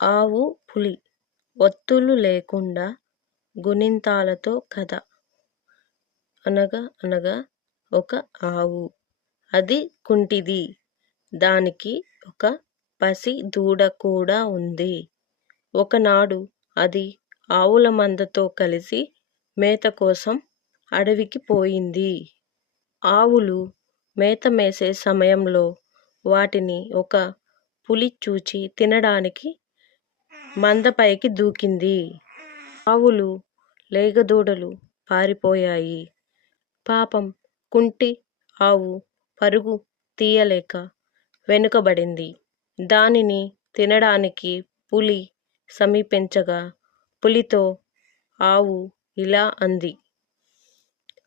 ఆవు పులి ఒత్తులు లేకుండా గుణింతాలతో కథ. అనగా ఒక ఆవు. అది కుంటిది. దానికి ఒక పసి దూడ కూడా ఉంది. ఒకనాడు అది ఆవుల మందతో కలిసి మేత కోసం అడవికి పోయింది. ఆవులు మేత మేసే సమయంలో వాటిని ఒక పులి చూచి తినడానికి మందపైకి దూకింది. ఆవులు లేగదూడలు పారిపోయాయి. పాపం కుంటి ఆవు పరుగు తీయలేక వెనుకబడింది. దానిని తినడానికి పులి సమీపించగా పులితో ఆవు ఇలా అంది: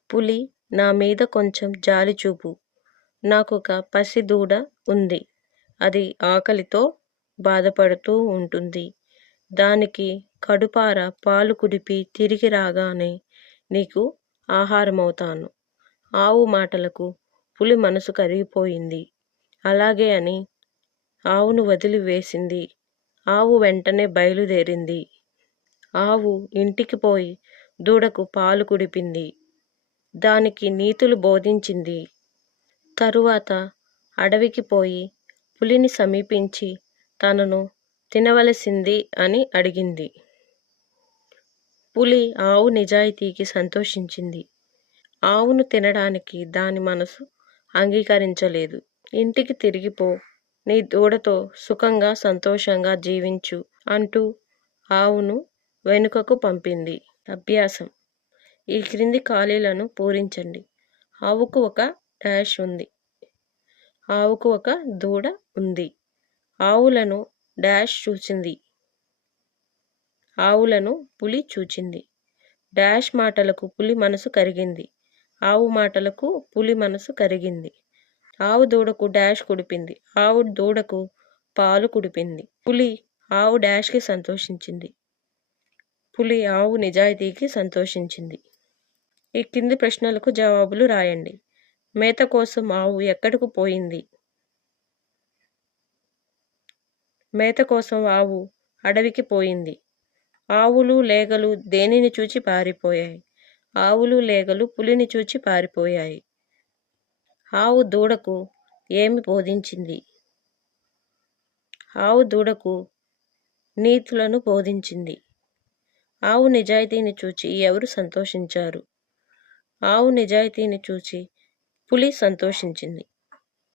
పులి, నా మీద కొంచెం జాలి చూపు. నాకొక పసి దూడ ఉంది. అది ఆకలితో బాధపడుతూ ఉంటుంది. దానికి కడుపార పాలు కుడిపి తిరిగి రాగానే నీకు ఆహారమవుతాను. ఆవు మాటలకు పులి మనసు కరిగిపోయింది. అలాగే అని ఆవును వదిలి వేసింది. ఆవు వెంటనే బయలుదేరింది. ఆవు ఇంటికి పోయి దూడకు పాలు కుడిపింది. దానికి నీతులు బోధించింది. తరువాత అడవికి పోయి పులిని సమీపించి తనను తినవలసింది అని అడిగింది. పులి ఆవు నిజాయితీకి సంతోషించింది. ఆవును తినడానికి దాని మనసు అంగీకరించలేదు. ఇంటికి తిరిగిపో, నీ దూడతో సుఖంగా సంతోషంగా జీవించు అంటూ ఆవును వెనుకకు పంపింది. అభ్యాసం: ఈ క్రింది ఖాళీలను పూరించండి. ఆవుకు ఒక డాష్ ఉంది. ఆవుకు ఒక దూడ ఉంది. ఆవులను డాష్ చూచింది. ఆవులను పులి చూచింది. డాష్ మాటలకు పులి మనసు కరిగింది. ఆవు మాటలకు పులి మనసు కరిగింది. ఆవు దూడకు డాష్ కుడిపింది. ఆవు దూడకు పాలు కుడిపింది. పులి ఆవు డాష్కి సంతోషించింది. పులి ఆవు నిజాయితీకి సంతోషించింది. ఈ కింది ప్రశ్నలకు జవాబులు రాయండి. మేత కోసం ఆవు ఎక్కడకు పోయింది? మేత కోసం ఆవు అడవికి పోయింది. ఆవులు లేగలు దేనిని చూచి పారిపోయాయి? ఆవులు లేగలు పులిని చూచి పారిపోయాయి. ఆవు దూడకు ఏమి బోధించింది? ఆవు దూడకు నీతులను బోధించింది. ఆవు నిజాయితీని చూచి ఎవరు సంతోషించారు? ఆవు నిజాయితీని చూచి పులి సంతోషించింది.